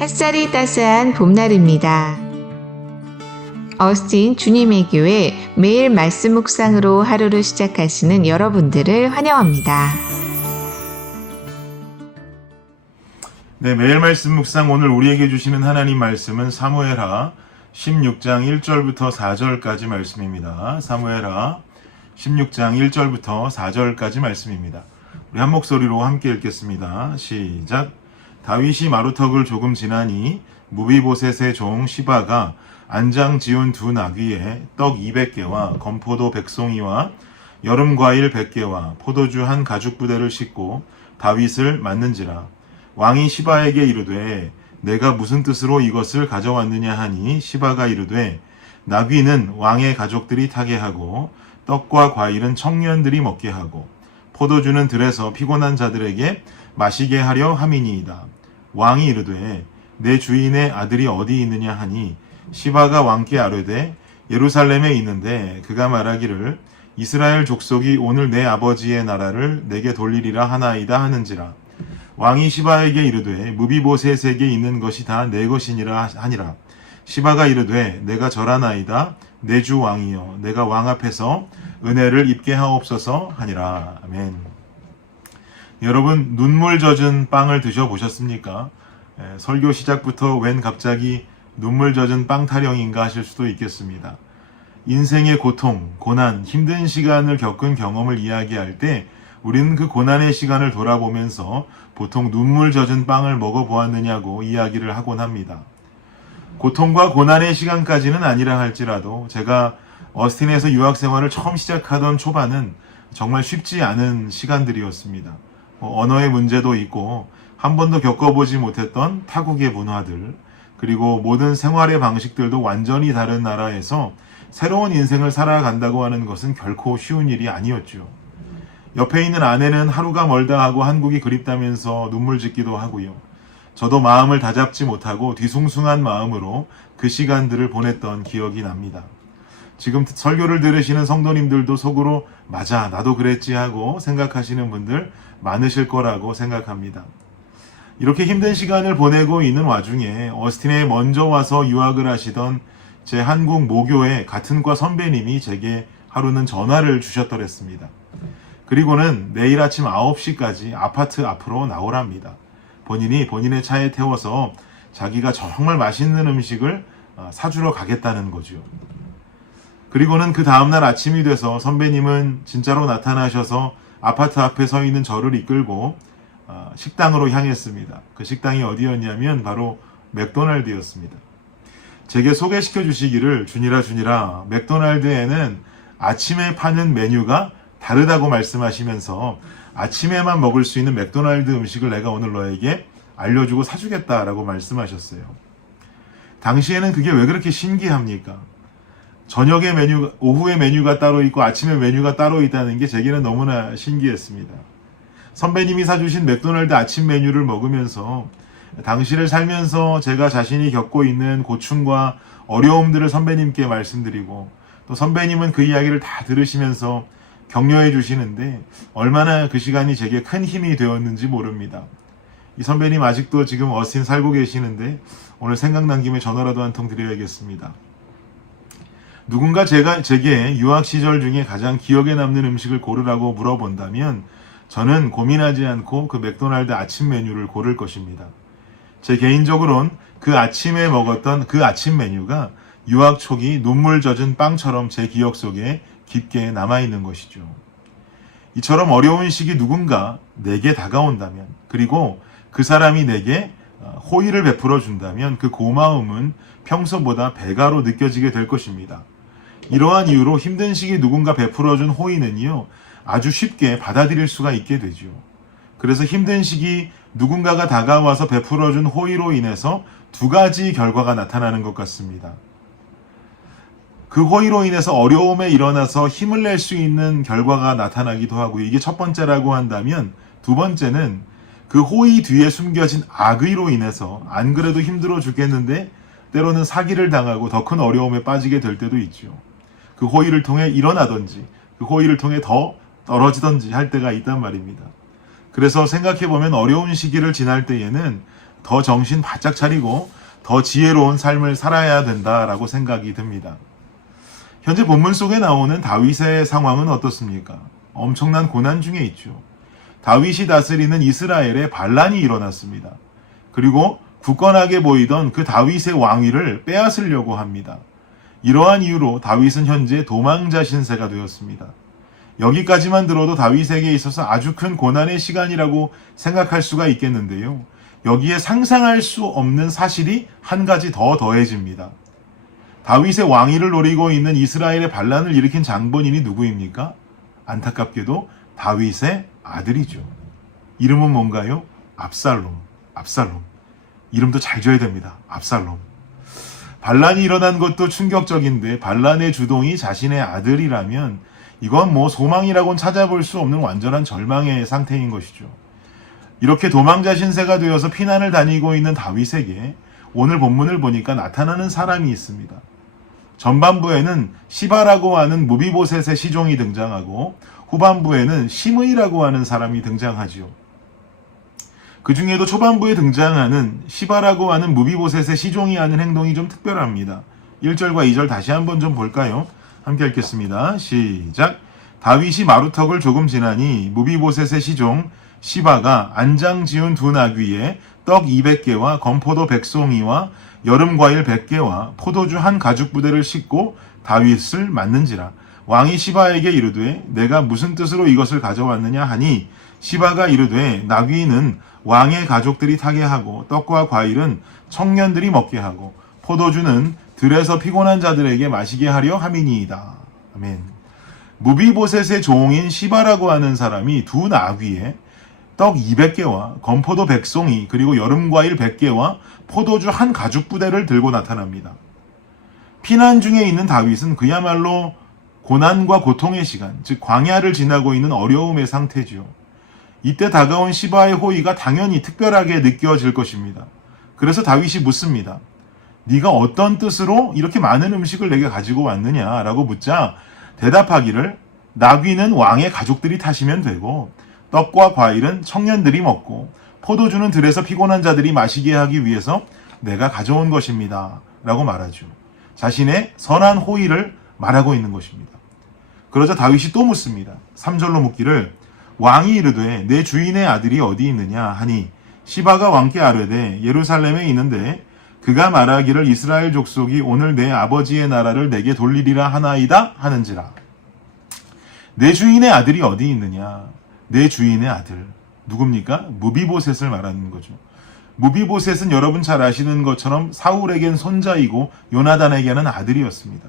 햇살이 따스한 봄날입니다. 어스틴 주님의 교회 매일 말씀 묵상으로 하루를 시작하시는 여러분들을 환영합니다. 네, 매일 말씀 묵상 오늘 우리에게 주시는 하나님 말씀은 사무엘하 16장 1절부터 4절까지 말씀입니다. 사무엘하 16장 1절부터 4절까지 말씀입니다. 우리 한 목소리로 함께 읽겠습니다. 시작. 다윗이 마루턱을 조금 지나니 무비보셋의 종 시바가 안장 지운 두 나귀에 떡 200개와 건포도 100송이와 여름과일 100개와 포도주 한 가죽 부대를 싣고 다윗을 맞는지라. 왕이 시바에게 이르되 내가 무슨 뜻으로 이것을 가져왔느냐 하니 시바가 이르되 나귀는 왕의 가족들이 타게 하고 떡과 과일은 청년들이 먹게 하고 포도주는 들에서 피곤한 자들에게 마시게 하려 함이니이다. 왕이 이르되 내 주인의 아들이 어디 있느냐 하니 시바가 왕께 아뢰되 예루살렘에 있는데 그가 말하기를 이스라엘 족속이 오늘 내 아버지의 나라를 내게 돌리리라 하나이다 하는지라. 왕이 시바에게 이르되 무비보셋에게 있는 것이 다 내 것이니라 하니라. 시바가 이르되 내가 절하나이다. 내 주 왕이여 내가 왕 앞에서 은혜를 입게 하옵소서 하니라. 아멘. 여러분, 눈물 젖은 빵을 드셔보셨습니까? 설교 시작부터 웬 갑자기 눈물 젖은 빵 타령인가 하실 수도 있겠습니다. 인생의 고통, 고난, 힘든 시간을 겪은 경험을 이야기할 때 우리는 그 고난의 시간을 돌아보면서 보통 눈물 젖은 빵을 먹어보았느냐고 이야기를 하곤 합니다. 고통과 고난의 시간까지는 아니라 할지라도 제가 어스틴에서 유학생활을 처음 시작하던 초반은 정말 쉽지 않은 시간들이었습니다. 언어의 문제도 있고 한 번도 겪어보지 못했던 타국의 문화들, 그리고 모든 생활의 방식들도 완전히 다른 나라에서 새로운 인생을 살아간다고 하는 것은 결코 쉬운 일이 아니었죠. 옆에 있는 아내는 하루가 멀다 하고 한국이 그립다면서 눈물 짓기도 하고요. 저도 마음을 다잡지 못하고 뒤숭숭한 마음으로 그 시간들을 보냈던 기억이 납니다. 지금 설교를 들으시는 성도님들도 속으로 맞아, 나도 그랬지 하고 생각하시는 분들 많으실 거라고 생각합니다. 이렇게 힘든 시간을 보내고 있는 와중에 어스틴에 먼저 와서 유학을 하시던 제 한국 모교의 같은 과 선배님이 제게 하루는 전화를 주셨더랬습니다. 그리고는 내일 아침 9시까지 아파트 앞으로 나오랍니다. 본인의 차에 태워서 자기가 정말 맛있는 음식을 사주러 가겠다는 거죠. 그리고는 그 다음날 아침이 돼서 선배님은 진짜로 나타나셔서 아파트 앞에 서 있는 저를 이끌고 식당으로 향했습니다. 그 식당이 어디였냐면 바로 맥도날드였습니다. 제게 소개시켜 주시기를 주니라 맥도날드에는 아침에 파는 메뉴가 다르다고 말씀하시면서 아침에만 먹을 수 있는 맥도날드 음식을 내가 오늘 너에게 알려주고 사주겠다라고 말씀하셨어요. 당시에는 그게 왜 그렇게 신기합니까? 저녁의 메뉴, 오후의 메뉴가 따로 있고 아침의 메뉴가 따로 있다는 게 제게는 너무나 신기했습니다. 선배님이 사주신 맥도날드 아침 메뉴를 먹으면서 당시를 살면서 제가 자신이 겪고 있는 고충과 어려움들을 선배님께 말씀드리고 또 선배님은 그 이야기를 다 들으시면서 격려해 주시는데 얼마나 그 시간이 제게 큰 힘이 되었는지 모릅니다. 이 선배님 아직도 지금 어스틴 살고 계시는데 오늘 생각난 김에 전화라도 한 통 드려야겠습니다. 누군가 제게 유학 시절 중에 가장 기억에 남는 음식을 고르라고 물어본다면 저는 고민하지 않고 그 맥도날드 아침 메뉴를 고를 것입니다. 제 개인적으로는 그 아침에 먹었던 그 아침 메뉴가 유학 초기 눈물 젖은 빵처럼 제 기억 속에 깊게 남아있는 것이죠. 이처럼 어려운 시기 누군가 내게 다가온다면, 그리고 그 사람이 내게 호의를 베풀어 준다면 그 고마움은 평소보다 배가로 느껴지게 될 것입니다. 이러한 이유로 힘든 시기 누군가 베풀어준 호의는요, 아주 쉽게 받아들일 수가 있게 되죠. 그래서 힘든 시기 누군가가 다가와서 베풀어준 호의로 인해서 두 가지 결과가 나타나는 것 같습니다. 그 호의로 인해서 어려움에 일어나서 힘을 낼 수 있는 결과가 나타나기도 하고, 이게 첫 번째라고 한다면 두 번째는 그 호의 뒤에 숨겨진 악의로 인해서 안 그래도 힘들어 죽겠는데 때로는 사기를 당하고 더 큰 어려움에 빠지게 될 때도 있죠. 그 호의를 통해 일어나든지 그 호의를 통해 더 떨어지든지 할 때가 있단 말입니다. 그래서 생각해보면 어려운 시기를 지날 때에는 더 정신 바짝 차리고 더 지혜로운 삶을 살아야 된다라고 생각이 듭니다. 현재 본문 속에 나오는 다윗의 상황은 어떻습니까? 엄청난 고난 중에 있죠. 다윗이 다스리는 이스라엘에 반란이 일어났습니다. 그리고 굳건하게 보이던 그 다윗의 왕위를 빼앗으려고 합니다. 이러한 이유로 다윗은 현재 도망자 신세가 되었습니다. 여기까지만 들어도 다윗에게 있어서 아주 큰 고난의 시간이라고 생각할 수가 있겠는데요. 여기에 상상할 수 없는 사실이 한 가지 더 더해집니다. 다윗의 왕위를 노리고 있는 이스라엘의 반란을 일으킨 장본인이 누구입니까? 안타깝게도 다윗의 아들이죠. 이름은 뭔가요? 압살롬. 이름도 잘 지어야 됩니다. 압살롬. 반란이 일어난 것도 충격적인데 반란의 주동이 자신의 아들이라면 이건 소망이라고는 찾아볼 수 없는 완전한 절망의 상태인 것이죠. 이렇게 도망자 신세가 되어서 피난을 다니고 있는 다윗에게 오늘 본문을 보니까 나타나는 사람이 있습니다. 전반부에는 시바라고 하는 무비보셋의 시종이 등장하고 후반부에는 시므이라고 하는 사람이 등장하지요. 그 중에도 초반부에 등장하는 시바라고 하는 무비보셋의 시종이 하는 행동이 좀 특별합니다. 1절과 2절 다시 한번 좀 볼까요? 함께 읽겠습니다. 시작. 다윗이 마루턱을 조금 지나니 무비보셋의 시종 시바가 안장 지은 두 나귀에 떡 200개와 건포도 100송이와 여름과일 100개와 포도주 한 가죽 부대를 싣고 다윗을 맞는지라. 왕이 시바에게 이르되 내가 무슨 뜻으로 이것을 가져왔느냐 하니 시바가 이르되 나귀는 왕의 가족들이 타게 하고 떡과 과일은 청년들이 먹게 하고 포도주는 들에서 피곤한 자들에게 마시게 하려 함이니이다. 아멘. 무비보셋의 종인 시바라고 하는 사람이 두 나귀에 떡 200개와 건포도 100송이 그리고 여름과일 100개와 포도주 한 가죽 부대를 들고 나타납니다. 피난 중에 있는 다윗은 그야말로 고난과 고통의 시간, 즉 광야를 지나고 있는 어려움의 상태지요. 이때 다가온 시바의 호의가 당연히 특별하게 느껴질 것입니다. 그래서 다윗이 묻습니다. 네가 어떤 뜻으로 이렇게 많은 음식을 내게 가지고 왔느냐라고 묻자 대답하기를 나귀는 왕의 가족들이 타시면 되고 떡과 과일은 청년들이 먹고 포도주는 들에서 피곤한 자들이 마시게 하기 위해서 내가 가져온 것입니다. 라고 말하죠. 자신의 선한 호의를 말하고 있는 것입니다. 그러자 다윗이 또 묻습니다. 3절로 묻기를 왕이 이르되 내 주인의 아들이 어디 있느냐 하니 시바가 왕께 아뢰되 예루살렘에 있는데 그가 말하기를 이스라엘 족속이 오늘 내 아버지의 나라를 내게 돌리리라 하나이다 하는지라. 내 주인의 아들이 어디 있느냐? 내 주인의 아들 누굽니까? 무비보셋을 말하는 거죠. 무비보셋은 여러분 잘 아시는 것처럼 사울에겐 손자이고 요나단에게는 아들이었습니다.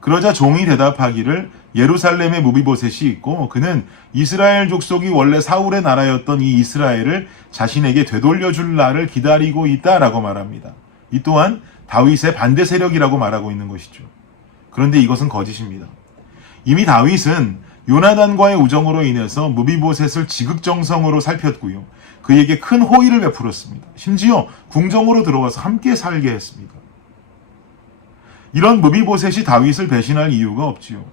그러자 종이 대답하기를 예루살렘에 무비보셋이 있고 그는 이스라엘 족속이 원래 사울의 나라였던 이 이스라엘을 자신에게 되돌려줄 날을 기다리고 있다라고 말합니다. 이 또한 다윗의 반대 세력이라고 말하고 있는 것이죠. 그런데 이것은 거짓입니다. 이미 다윗은 요나단과의 우정으로 인해서 무비보셋을 지극정성으로 살폈고요. 그에게 큰 호의를 베풀었습니다. 심지어 궁정으로 들어와서 함께 살게 했습니다. 이런 무비보셋이 다윗을 배신할 이유가 없지요.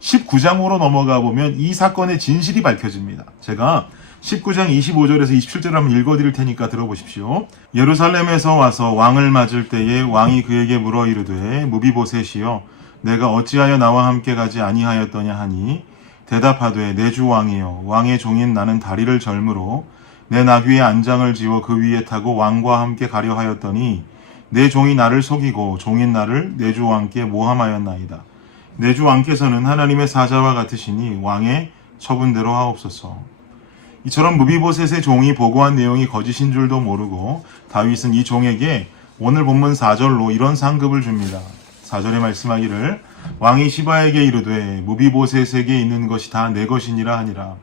19장으로 넘어가 보면 이 사건의 진실이 밝혀집니다. 제가 19장 25절에서 27절을 한번 읽어드릴 테니까 들어보십시오. 예루살렘에서 와서 왕을 맞을 때에 왕이 그에게 물어 이르되 무비보셋이여 내가 어찌하여 나와 함께 가지 아니하였더냐 하니 대답하되 내 주 왕이여 왕의 종인 나는 다리를 절므로 내 나귀의 안장을 지워 그 위에 타고 왕과 함께 가려 하였더니 내 종이 나를 속이고 종인 나를 내 주 왕께 모함하였나이다. 내 주 왕께서는 하나님의 사자와 같으시니 왕의 처분대로 하옵소서. 이처럼 무비보셋의 종이 보고한 내용이 거짓인 줄도 모르고 다윗은 이 종에게 오늘 본문 4절로 이런 상급을 줍니다. 4절에 말씀하기를 왕이 시바에게 이르되 무비보셋에게 있는 것이 다 내 것이니라 하니라.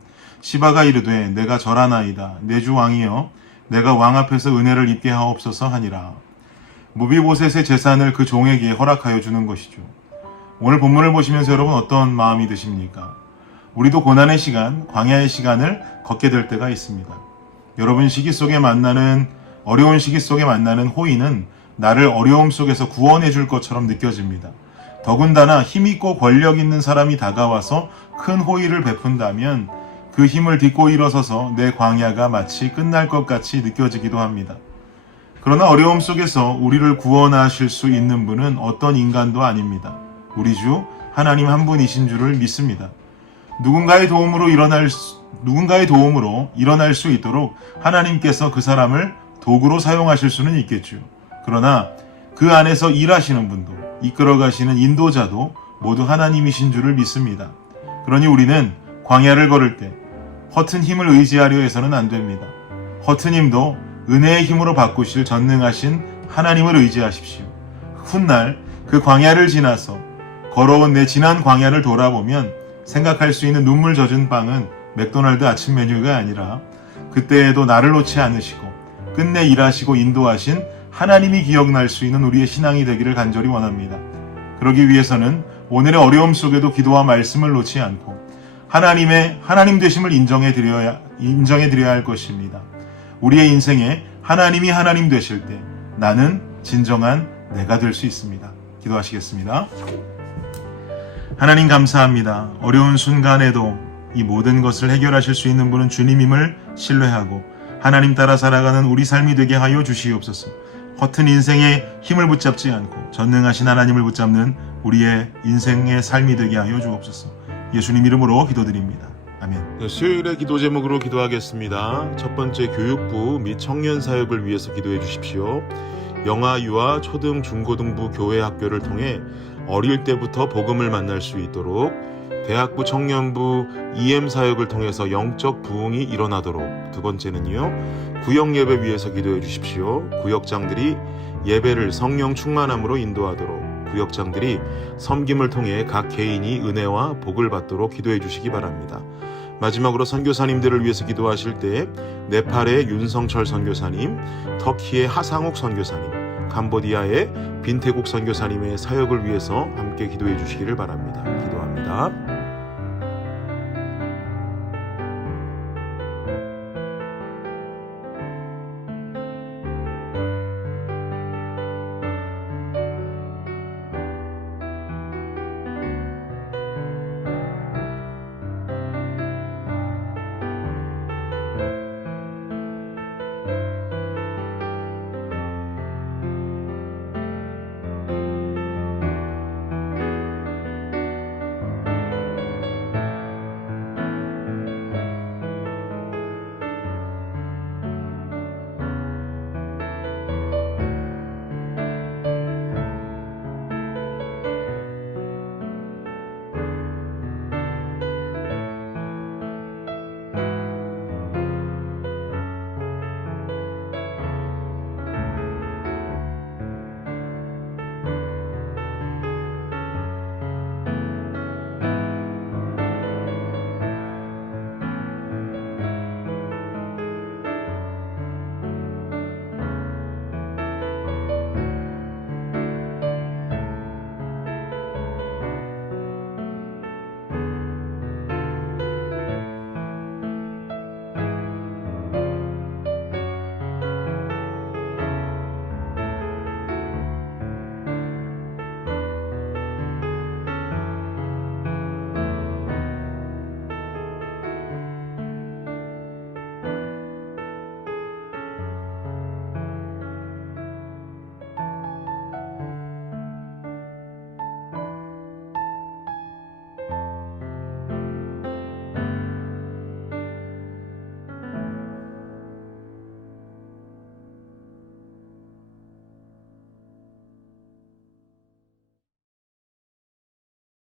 시바가 이르되 내가 절하나이다. 내 주 왕이여 내가 왕 앞에서 은혜를 입게 하옵소서 하니라. 무비보셋의 재산을 그 종에게 허락하여 주는 것이죠. 오늘 본문을 보시면서 여러분 어떤 마음이 드십니까? 우리도 고난의 시간, 광야의 시간을 걷게 될 때가 있습니다. 여러분 어려운 시기 속에 만나는 호의는 나를 어려움 속에서 구원해 줄 것처럼 느껴집니다. 더군다나 힘있고 권력 있는 사람이 다가와서 큰 호의를 베푼다면 그 힘을 딛고 일어서서 내 광야가 마치 끝날 것 같이 느껴지기도 합니다. 그러나 어려움 속에서 우리를 구원하실 수 있는 분은 어떤 인간도 아닙니다. 우리 주 하나님 한 분이신 줄을 믿습니다. 누군가의 도움으로 일어날 수 있도록 하나님께서 그 사람을 도구로 사용하실 수는 있겠죠. 그러나 그 안에서 일하시는 분도, 이끌어 가시는 인도자도 모두 하나님이신 줄을 믿습니다. 그러니 우리는 광야를 걸을 때 허튼 힘을 의지하려 해서는 안 됩니다. 허튼 힘도 은혜의 힘으로 바꾸실 전능하신 하나님을 의지하십시오. 훗날 그 광야를 지나서 걸어온 내 지난 광야를 돌아보면 생각할 수 있는 눈물 젖은 빵은 맥도날드 아침 메뉴가 아니라 그때에도 나를 놓지 않으시고 끝내 일하시고 인도하신 하나님이 기억날 수 있는 우리의 신앙이 되기를 간절히 원합니다. 그러기 위해서는 오늘의 어려움 속에도 기도와 말씀을 놓지 않고 하나님 되심을 인정해 드려야 할 것입니다. 우리의 인생에 하나님이 하나님 되실 때 나는 진정한 내가 될 수 있습니다. 기도하시겠습니다. 하나님 감사합니다. 어려운 순간에도 이 모든 것을 해결하실 수 있는 분은 주님임을 신뢰하고 하나님 따라 살아가는 우리 삶이 되게 하여 주시옵소서. 허튼 인생의 힘을 붙잡지 않고 전능하신 하나님을 붙잡는 우리의 인생의 삶이 되게 하여 주옵소서. 예수님 이름으로 기도드립니다. 아멘. 네, 수요일의 기도 제목으로 기도하겠습니다. 첫 번째, 교육부 및 청년 사역을 위해서 기도해 주십시오. 영아, 유아, 초등, 중고등부 교회 학교를 통해 어릴 때부터 복음을 만날 수 있도록, 대학부 청년부 EM 사역을 통해서 영적 부흥이 일어나도록. 두 번째는요, 구역 예배 위해서 기도해 주십시오. 구역장들이 예배를 성령 충만함으로 인도하도록, 구역장들이 섬김을 통해 각 개인이 은혜와 복을 받도록 기도해 주시기 바랍니다. 마지막으로 선교사님들을 위해서 기도하실 때 네팔의 윤성철 선교사님, 터키의 하상욱 선교사님, 캄보디아의 빈태국 선교사님의 사역을 위해서 함께 기도해 주시기를 바랍니다. 기도합니다.